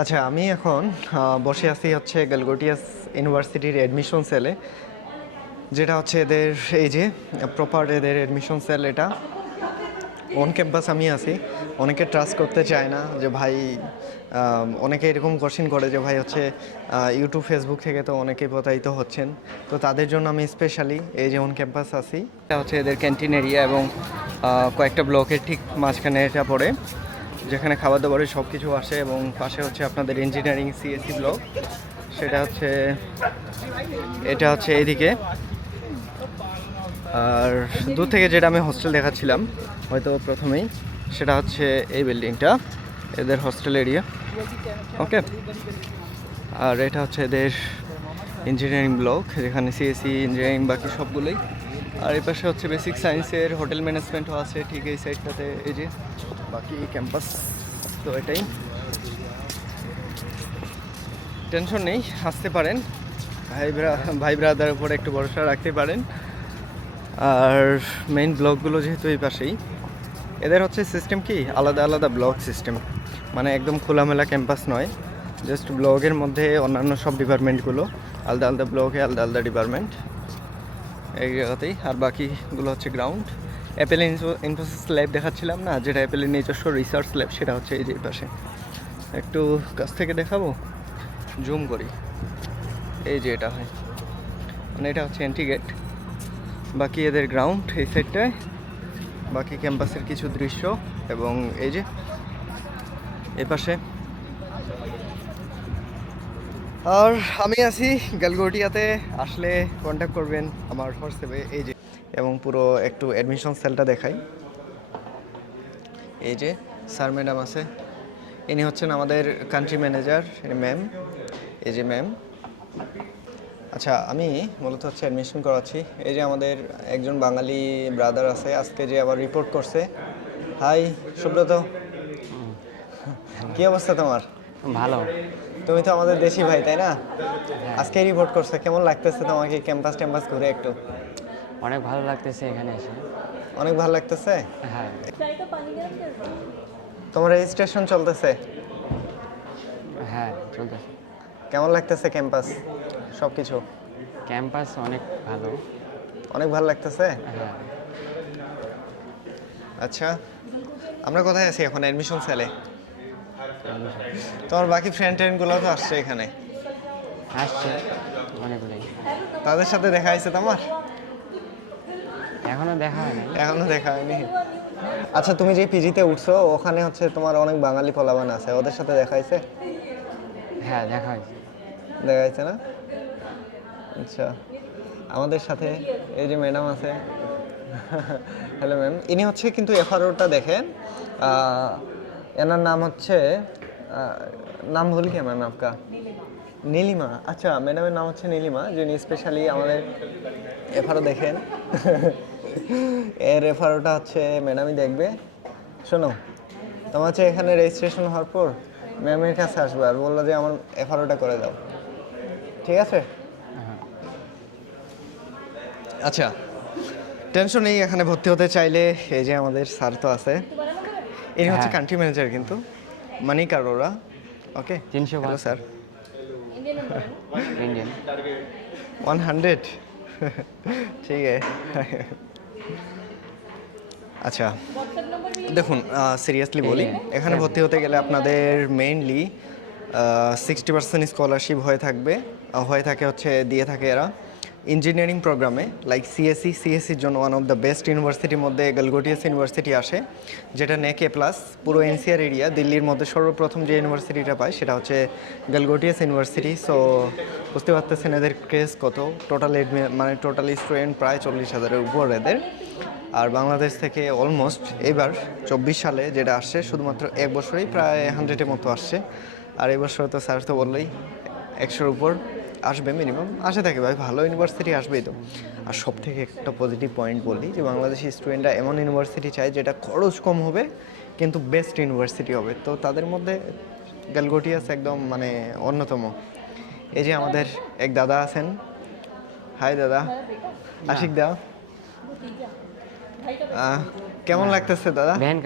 আচ্ছা আমি এখন বসে আছি হচ্ছে গ্যালগোটিয়াস ইউনিভার্সিটির অ্যাডমিশন সেলে যেটা হচ্ছে এদের, এই যে প্রপার এদের অ্যাডমিশন সেল এটা। অন ক্যাম্পাস আমি আছি, অনেকে ট্রাস্ট করতে চায় না যে ভাই অনেকে এরকম কোশ্চিন করে যে ভাই হচ্ছে ইউটিউব ফেসবুক থেকে তো অনেকে প্রতারিত হচ্ছেন। তো তাদের জন্য আমি স্পেশালি এই যে অন ক্যাম্পাস আছি। এটা হচ্ছে এদের ক্যান্টিন এরিয়া এবং কয়েকটা ব্লকের ঠিক মাঝখানে এটা পড়ে। যেখানে খাবার দাবারের সব কিছু আসে এবং পাশে হচ্ছে আপনাদের ইঞ্জিনিয়ারিং সিএসসি ব্লক সেটা হচ্ছে, এটা হচ্ছে এইদিকে। আর দূর থেকে যেটা আমি হোস্টেল দেখাচ্ছিলাম, হয়তো প্রথমেই, সেটা হচ্ছে এই বিল্ডিংটা এদের হোস্টেল এরিয়া ওকে আর এটা হচ্ছে এদের ইঞ্জিনিয়ারিং ব্লক যেখানে সিএসসি ইঞ্জিনিয়ারিং বাকি সবগুলোই। আর এই পাশে হচ্ছে বেসিক সায়েন্সের হোটেল ম্যানেজমেন্টও আছে, ঠিক এই সাইডটাতে এই যে বাকি ক্যাম্পাস তো এটাই। টেনশন নেই আসতে পারেন। ভাই ভাই ব্রাদার উপরে একটু ভরসা রাখতে পারেন। আর মেইন ব্লকগুলো যেহেতু এই পাশেই, এদের হচ্ছে সিস্টেম কি? আলাদা আলাদা ব্লক সিস্টেম মানে একদম খোলামেলা ক্যাম্পাস নয় জাস্ট ব্লকের মধ্যে অন্যান্য সব ডিপার্টমেন্টগুলো আলাদা আলাদা ব্লকে আলাদা আলাদা ডিপার্টমেন্ট এই জায়গাতেই আর বাকিগুলো হচ্ছে গ্রাউন্ড অ্যাপেল ইনফোসিস ল্যাব দেখাচ্ছিলাম না, যেটা অ্যাপেলের নিজস্ব রিসার্চ ল্যাব সেটা হচ্ছে এই যে পাশে। একটু কাছ থেকে দেখাবো? জুম করি। এই যে এটা হয়। মানে এটা হচ্ছে এন্ট্রি গেট বাকি এদের গ্রাউন্ড এই সাইডটায় বাকি ক্যাম্পাসের কিছু দৃশ্য এবং এই যে এই পাশে আর আমি আছি গালগোটিয়াতে। আসলে কন্ট্যাক্ট করবেন আমার হোয়াটসঅ্যাপে এই যে এবং পুরো একটু অ্যাডমিশন সেলটা দেখাই। এই যে স্যার ম্যাডাম আছে। ইনি হচ্ছেন আমাদের কান্ট্রি ম্যানেজার ম্যাম এই যে ম্যাম আচ্ছা আমি মূলত হচ্ছে অ্যাডমিশন করাচ্ছি। এই যে আমাদের একজন বাঙালি ব্রাদার আছে আজকে যে আবার রিপোর্ট করছে। হাই সুব্রত। কি অবস্থা তোমার? ভালো। তুমি তো আমাদের দেশি ভাই তাই না? আজকে রিপোর্ট করছে কেমন লাগতেছে তোমাকে ক্যাম্পাস ট্যাম্পাস ঘুরে একটু? অনেক ভালো লাগতেছে এখানে এসে। অনেক ভালো লাগতেছে? হ্যাঁ। তোমার রেজিস্ট্রেশন চলতেছে? হ্যাঁ চলতেছে। কেমন লাগতেছে ক্যাম্পাস সব কিছু ক্যাম্পাস অনেক ভালো। অনেক ভালো লাগতেছে? হ্যাঁ। আচ্ছা আমরা কোথায় আছি এখন অ্যাডমিশন সেলে তোমার বাকি ফ্রেন্ড ট্রেন্ডগুলো তো আসছে এখানে। আসছে অনেকগুলোই। তাদের সাথে দেখা হয়েছে তোমার? এখনও দেখা হয়নি। এখনও দেখা হয়নি। আচ্ছা তুমি যে পিজিতে উঠছো ওখানে হচ্ছে তোমার অনেক বাঙালি পোলাবান আছে ওদের সাথে দেখা হয়েছে? হ্যাঁ দেখা হয়েছে। দেখা যাচ্ছে না? আচ্ছা আমাদের সাথে এই যে ম্যাডাম আছে হ্যালো ম্যাম ইনি হচ্ছে কিন্তু এফআরওটা দেখেন এনার নাম হচ্ছে নাম ভুল কে ম্যাম আপকা নীলিমা। আচ্ছা ম্যাডামের নাম হচ্ছে নীলিমা যিনি স্পেশালি আমাদের এফআরও দেখেন। এর এফআরওটা হচ্ছে ম্যাডামই দেখবে। শোনো তোমার হচ্ছে এখানে রেজিস্ট্রেশন হওয়ার পর ম্যামের কাছে আসবে আর বলল যে আমার এফআরওটা করে দাও। ঠিক আছে? আচ্ছা টেনশন নেই এখানে ভর্তি হতে চাইলে এই যে আমাদের স্যার তো আছে। ইনি হচ্ছে হ্যাঁ। কান্ট্রি ম্যানেজার কিন্তু। মানিক আরোরা ওকে তিনশো ভালো স্যার ইন্ডিয়ান ওয়ান হান্ড্রেড ঠিক আছে। আচ্ছা দেখুন সিরিয়াসলি বলি এখানে ভর্তি হতে গেলে আপনাদের মেইনলি সিক্সটি পার্সেন্ট স্কলারশিপ হয়ে থাকবে হয়ে থাকে হচ্ছে দিয়ে থাকে এরা। ইঞ্জিনিয়ারিং প্রোগ্রামে লাইক সিএসসি সিএসসির জন্য ওয়ান অফ দ্য বেস্ট ইউনিভার্সিটির মধ্যে গালগোটিয়াস ইউনিভার্সিটি আসে, যেটা নেক এ প্লাস পুরো এনসিআর এরিয়া দিল্লির মধ্যে সর্বপ্রথম যে ইউনিভার্সিটিটা পায়, সেটা হচ্ছে গালগোটিয়াস ইউনিভার্সিটি সো বুঝতে পারতেছেন এদের ক্রেজ কত? টোটাল মানে টোটাল স্টুডেন্ট প্রায় চল্লিশ হাজারের উপর এদের। আর বাংলাদেশ থেকে অলমোস্ট এবার চব্বিশ সালে যেটা আসছে, শুধুমাত্র এক বছরেই প্রায় হান্ড্রেডের মতো আসছে। আর এই বছর তো স্যার তো বললেই একশোর উপর। আসবে মিনিমাম আসে থাকে ভাই ভালো ইউনিভার্সিটি আসবেই তো। আর সব থেকে একটা পজিটিভ পয়েন্ট বলি যে বাংলাদেশি স্টুডেন্টরা এমন ইউনিভার্সিটি চায় যেটা খরচ কম হবে কিন্তু বেস্ট ইউনিভার্সিটি হবে। তো তাদের মধ্যে গ্যালগোটিয়াস একদম মানে অন্যতম। এই যে আমাদের এক দাদা আছেন। হাই দাদা। আশিক দা। কেমন লাগতেছে দাদা? ভ্যান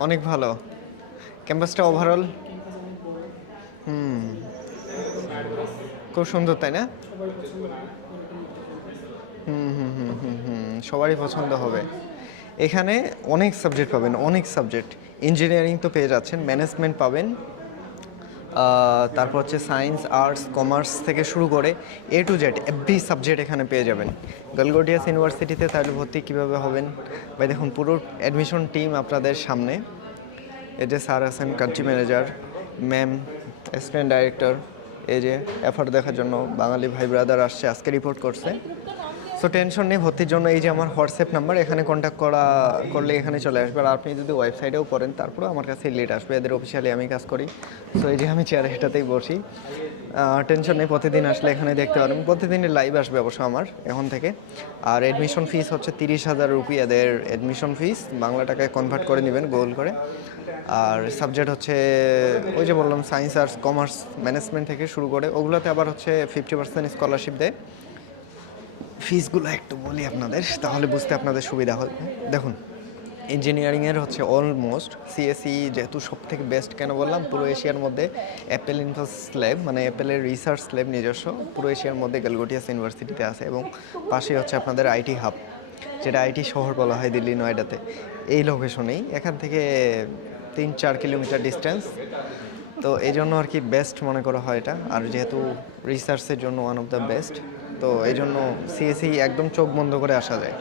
অনেক ভালো। ক্যাম্পাসটা ওভারঅল হুম। খুব সুন্দর, তাই না? হুম হুম হুম হুম হুম সবারই পছন্দ হবে। এখানে অনেক সাবজেক্ট পাবেন, অনেক সাবজেক্ট ইঞ্জিনিয়ারিং তো পেয়ে যাচ্ছেন ম্যানেজমেন্ট পাবেন। তারপর হচ্ছে সায়েন্স আর্টস কমার্স থেকে শুরু করে A to Z every subject এখানে পেয়ে যাবেন। গলগোটিয়াস ইউনিভার্সিটিতে তাহলে ভর্তি কীভাবে হবেন? ভাই, দেখুন, পুরো অ্যাডমিশন টিম আপনাদের সামনে। এই যে স্যার আছেন country manager ma'am assistant director এই যে এফার্ট দেখার জন্য বাঙালি ভাই ব্রাদার আসছে, আজকে রিপোর্ট করছে। সো টেনশন নেই, ভর্তির জন্য এই যে আমার হোয়াটসঅ্যাপ নাম্বার এখানে কন্ট্যাক্ট করা, করলে এখানে চলে আসবে। আর আপনি যদি ওয়েবসাইটেও পড়েন, তারপরেও আমার কাছে লেট আসবে, এদের অফিসিয়ালি আমি কাজ করি। সো এই যে আমি চেয়ারে এটাতেই বসি। টেনশন নেই, প্রতিদিন আসলে এখানে দেখতে পারেন প্রতিদিনের লাইভ আসবে অবশ্য আমার, এখন থেকে। আর অ্যাডমিশন ফিস হচ্ছে তিরিশ হাজার রুপি, এদের অ্যাডমিশন ফিস বাংলা টাকায় কনভার্ট করে নেবেন গোল করে। আর সাবজেক্ট হচ্ছে, ওই যে বললাম সায়েন্স আর্টস কমার্স ম্যানেজমেন্ট থেকে শুরু করে, ওগুলোতে আবার হচ্ছে ফিফটি পার্সেন্ট স্কলারশিপ দেয়। ফিসগুলো একটু বলি আপনাদের, তাহলে বুঝতে আপনাদের সুবিধা হবে দেখুন ইঞ্জিনিয়ারিংয়ের হচ্ছে অলমোস্ট সিএসই যেহেতু সব থেকে বেস্ট কেন বললাম, পুরো এশিয়ার মধ্যে অ্যাপেল ইনফাস ল্যাব মানে অ্যাপেলের রিসার্চ ল্যাব নিজস্ব, পুরো এশিয়ার মধ্যে গ্যালগোটিয়াস ইউনিভার্সিটিতে আছে এবং পাশেই হচ্ছে আপনাদের আইটি হাব যেটা আইটি শহর বলা হয় দিল্লি, নয়ডাতে। এই লোকেশনেই এখান থেকে তিন চার কিলোমিটার ডিস্টেন্স তো এই জন্য আর কি বেস্ট মনে করা হয় এটা। আর যেহেতু রিসার্চের জন্য ওয়ান অফ দ্য বেস্ট তো এই জন্য সিএসি একদম চোখ বন্ধ করে আসা যায়।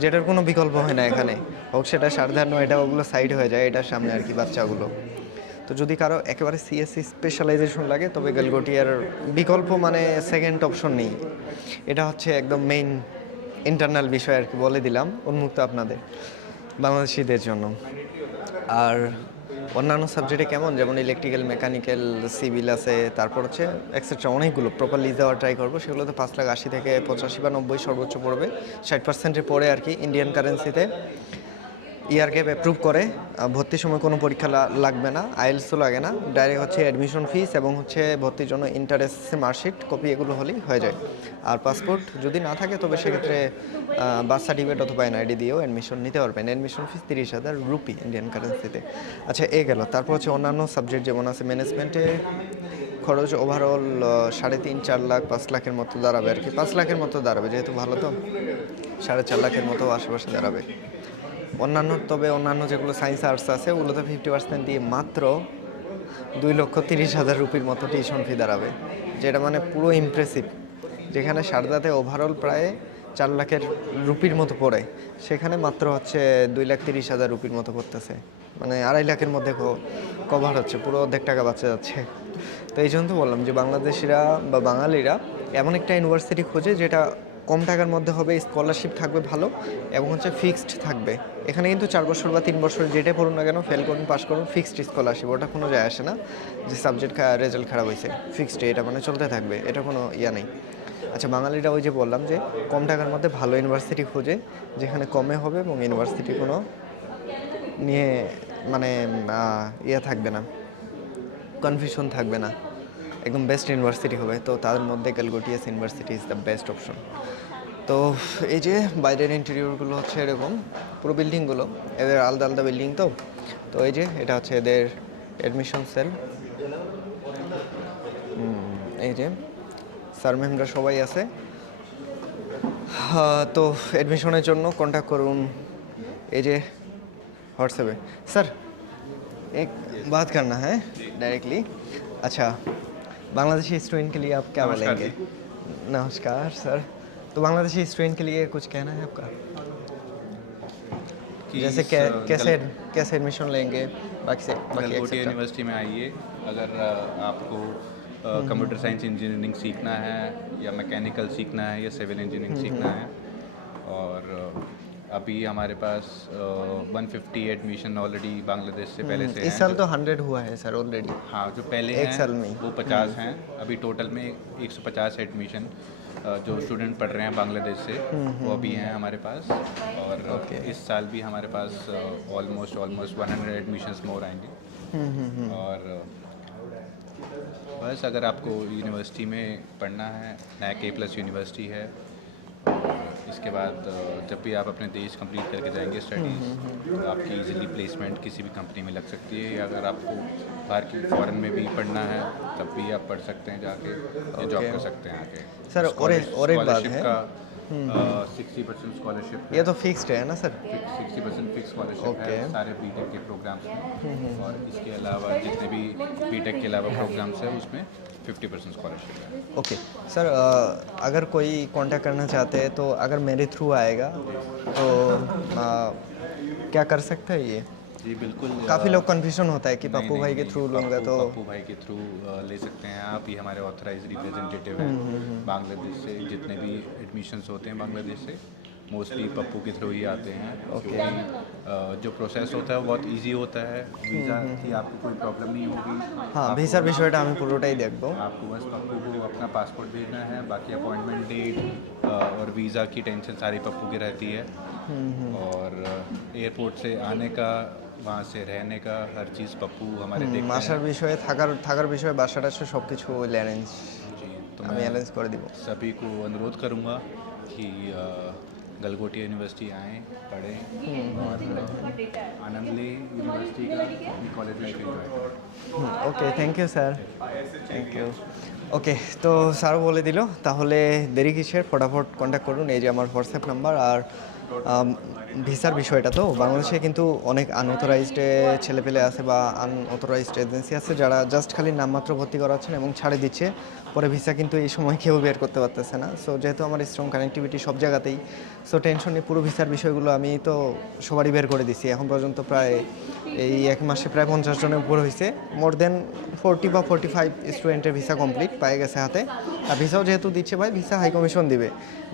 যেটার কোনো বিকল্প হয় না এখানে। হোক সেটা সারধান্য এটা ওগুলো সাইড হয়ে যায়, এটার সামনে আর কি বাচ্চাগুলো। তো যদি কারও একেবারে সিএসসি স্পেশালাইজেশন লাগে, তবে গেলগোটিয়ার বিকল্প মানে সেকেন্ড অপশন নেই। এটা হচ্ছে একদম মেইন ইন্টারনাল বিষয় আর কি বলে দিলাম, উন্মুক্ত আপনাদের, বাংলাদেশিদের জন্য। আর অন্যান্য সাবজেক্টে কেমন? যেমন ইলেকট্রিক্যাল মেকানিক্যাল সিভিল আছে, তারপর হচ্ছে এক্সেট্রা অনেকগুলো প্রপারলি দেওয়ার ট্রাই করব। সেগুলোতে পাঁচ লাখ আশি থেকে পঁচাশি বা নব্বই সর্বোচ্চ পড়বে। ষাট পার্সেন্টের পড়ে আর কি ইন্ডিয়ান কারেন্সিতে ইয়ার ক্যাপ অ্যাপ্রুভ করে ভর্তির সময় কোনো পরীক্ষা লাগবে না আইএলসও লাগে না। ডাইরেক্ট হচ্ছে অ্যাডমিশন ফিস এবং হচ্ছে ভর্তির জন্য ইন্টারেস্ট মার্কশিট কপি এগুলো হলেই হয়ে যায়। আর পাসপোর্ট যদি না থাকে, তবে সেক্ষেত্রে বার্থ সার্টিফিকেট অথবা এনআইডি দিয়েও অ্যাডমিশন নিতে পারবেন। অ্যাডমিশন ফিস তিরিশ হাজার রুপি ইন্ডিয়ান কারেন্সিতে আচ্ছা এ গেল। তারপর হচ্ছে অন্যান্য সাবজেক্ট যেমন আছে ম্যানেজমেন্টে খরচ ওভারঅল সাড়ে তিন, চার লাখ, পাঁচ লাখের মতো দাঁড়াবে আর কি। পাঁচ লাখের মতো দাঁড়াবে, যেহেতু ভালো তো? সাড়ে চার লাখের মতো আশেপাশে দাঁড়াবে। অন্যান্য, তবে অন্যান্য যেগুলো সায়েন্স আর্টস আছে, ওগুলোতে ফিফটি পার্সেন্ট দিয়ে মাত্র দুই লক্ষ তিরিশ হাজার রুপির মতো টিউশন ফি দাঁড়াবে। যেটা মানে পুরো ইমপ্রেসিভ যেখানে সারদাতে ওভারঅল প্রায় চার লাখের রুপির মতো পড়ে। সেখানে মাত্র হচ্ছে দুই লাখ তিরিশ হাজার রুপির মতো পড়তেছে। মানে আড়াই লাখের মধ্যে কভার হচ্ছে, পুরো অর্ধেক টাকা বাঁচা যাচ্ছে। তো এই জন্য তো বললাম যে বাংলাদেশিরা বা বাঙালিরা এমন একটা ইউনিভার্সিটি খোঁজে যেটা কম টাকার মধ্যে হবে স্কলারশিপ থাকবে ভালো এবং হচ্ছে ফিক্সড থাকবে। এখানে কিন্তু চার বছর বা তিন বছর যেটাই পড়ুন না কেন ফেল করুন পাস করুন ফিক্সড স্কলারশিপ ওটা কোনো যায় আসে না। যে সাবজেক্ট রেজাল্ট খারাপ হয়েছে ফিক্সড এটা মানে চলতে থাকবে, এটা কোনো ইয়া নেই। আচ্ছা বাঙালিরা ওই যে বললাম যে, কম টাকার মধ্যে ভালো ইউনিভার্সিটি খোঁজে, যেখানে কমে হবে এবং ইউনিভার্সিটি কোনো নিয়ে মানে ইয়ে থাকবে না কনফিউশন থাকবে না। একদম বেস্ট ইউনিভার্সিটি হবে, তো তাদের মধ্যে Galgotias university is the best option তো এই যে বাইরের ইন্টেরিয়রগুলো হচ্ছে এরকম, পুরো বিল্ডিংগুলো এদের আলাদা আলাদা বিল্ডিং তো তো এই যে এটা হচ্ছে এদের অ্যাডমিশন সেল এই যে স্যার ম্যামরা সবাই আছে। তো অ্যাডমিশনের জন্য কন্ট্যাক্ট করুন, এই যে হোয়াটসঅ্যাপে। স্যার এক বাদ কারনা হ্যাঁ? ডাইরেক্টলি আচ্ছা। बांग्लादेशी स्टूडेंट के लिए आप क्या बोलेंगे? नमस्कार सर तो बांग्लादेशी स्टूडेंट के लिए कुछ कहना है आपका? जैसे कै, कैसे कैसे एडमिशन लेंगे? बाकी से बाकी यूनिवर्सिटी में आइए। अगर आपको कंप्यूटर साइंस इंजीनियरिंग सीखना है या मैकेनिकल सीखना है या सिविल इंजीनियरिंग सीखना है और अभी हमारे पास one fifty admission already Bangladesh से पहले से इस साल तो हंड्रेड हुआ है सर ऑलरेडी हाँ जो पहले एक साल में वो पचास हैं। अभी टोटल में एक सौ पचास एडमिशन जो स्टूडेंट पढ़ रहे हैं बांग्लादेश से वो अभी हैं हमारे पास और Okay. इस साल भी हमारे पास almost almost one hundred admission more आएँगे। और बस अगर आपको यूनिवर्सिटी में पढ़ना है नया के प्लस यूनिवर्सिटी है इसके बाद जब भी आप अपने देश कंप्लीट करके जाएँगे स्टडीज़ तो आपकी इजीली प्लेसमेंट किसी भी कंपनी में लग सकती है। या अगर आपको बाहर की फॉरेन में भी पढ़ना है तब भी आप पढ़ सकते हैं जाके या जॉब कर सकते हैं आके सर, और एक- और एक बात है। सिक्सटी परसेंट स्कॉलरशिप ये तो फिक्स्ड है ना sir sixty percent fix scholarship Okay. है सारे बीटेक के प्रोग्राम्स में। और इसके अलावा जितने भी बीटेक के अलावा प्रोग्राम्स हैं उसमें फिफ्टी परसेंट स्कॉलरशिप है। ओके सर अ, अगर कोई कांटेक्ट करना चाहते हैं तो अगर मेरे थ्रू आएगा तो अ, क्या कर सकता है ये? जी बिल्कुल काफ़ी लोग कन्फ्यूज़न होता है कि पप्पू भाई के थ्रू लूँगा तो। पप्पू भाई के थ्रू ले सकते हैं। आप ये हमारे ऑथराइज रिप्रेजेंटेटिव हैं। बांग्लादेश से जितने भी एडमिशन्स होते हैं बांग्लादेश से मोस्टली पप्पू के थ्रू ही आते हैं क्योंकि अ, जो प्रोसेस होता है वो बहुत इजी होता है वीज़ा की आपको कोई प्रॉब्लम नहीं होगी হ্যাঁ आपको ভিসার बस- বিষয়টা আমি পুরোটাই দেখবো आपको बस पप्पू को अपना पासपोर्ट भेजना है बाकी अपॉइंटमेंट डेट और वीज़ा की टेंशन सारी पप्पू की रहती है और एयरपोर्ट से आने का वहाँ से रहने का हर चीज़ पप्पू हमारे देखते আসার हैं বিষয়ে থাকার থাকার বিষয়ে বাসা টাসা সব কিছু অ্যারেঞ্জ जी तो আমি मैं অ্যারেঞ্জ করে দিব सभी को अनुरोध करूँगा कि अ, गलगोटिया यूनिवर्सिटी आएँ पढ़ें और आनंद लें यूनिवर्सिटी का अपनी कॉलेज लाइफ एंजॉय करें okay thank you sir thank you okay তো স্যার বলে দিল তাহলে দেরি কিসের ফটাফট কন্ট্যাক্ট করুন এই যে আমার হোয়াটসঅ্যাপ নাম্বার আর আম, ভিসার বিষয়টা তো, বাংলাদেশে কিন্তু অনেক আনঅথরাইজড ছেলেপেলে আছে বা আনঅথরাইজড এজেন্সি আছে যারা জাস্ট খালি নামমাত্র ভর্তি করাচ্ছেন এবং ছাড়ে দিচ্ছে, পরে ভিসা কিন্তু এই সময় কেউ বের করতে পারতেছে না। সো যেহেতু আমার স্ট্রং কানেক্টিভিটি সব জায়গাতেই সো টেনশন পুরো ভিসার বিষয়গুলো আমি তো সবারই বের করে দিছি। এখন পর্যন্ত প্রায় এই এক মাসে প্রায় পঞ্চাশ জনের উপর হয়েছে মোর দেন ফোরটি বা ফোরটি ফাইভ স্টুডেন্টের ভিসা কমপ্লিট পায়ে গেছে হাতে। আর ভিসাও যেহেতু দিচ্ছে ভাই, ভিসা হাই কমিশন দিবে।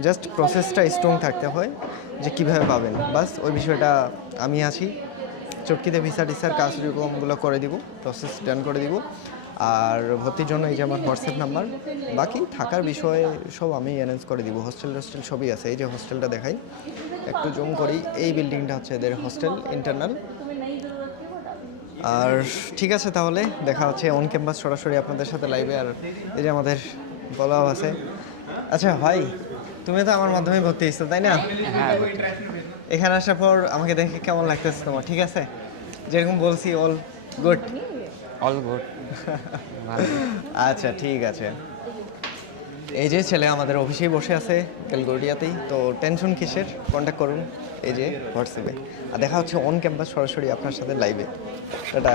জাস্ট প্রসেসটা স্ট্রং থাকতে হয়। যে কীভাবে পাবেন। বাস, ওই বিষয়টা আমি আছি। চটকিতে ভিসা, টিসার কাজ যেরকমগুলো করে দিব প্রসেস ডান করে দিব। আর ভর্তির জন্য এই যে আমার হোয়াটসঅ্যাপ নাম্বার বাকি থাকার বিষয়ে সব আমি অ্যারেঞ্জ করে দিব। হোস্টেল টোস্টেল সবই আছে, এই যে হোস্টেলটা দেখাই। একটু জুম করি, এই বিল্ডিংটা হচ্ছে এদের হোস্টেল ইন্টারনাল আর ঠিক আছে তাহলে, দেখা হচ্ছে অন ক্যাম্পাস সরাসরি আপনাদের সাথে লাইভে আর এই যে আমাদের বলাও আছে। আচ্ছা ভাই তুমি তো আমার মাধ্যমে ভর্তি হয়েছো তাই না? হ্যাঁ এখানে আসার পর আমাকে দেখে কেমন লাগতেছে তোমার ঠিক আছে? যেরকম বলছি অল গুড অল গুড আচ্ছা ঠিক আছে। এই যে ছেলে আমাদের অফিসেই বসে আছে ক্যালগোরিয়াতেই তো টেনশন কিসের? কন্ট্যাক্ট করুন এই যে হোয়াটসঅ্যাপে। আর দেখা হচ্ছে অন ক্যাম্পাস সরাসরি আপনার সাথে লাইভে এটা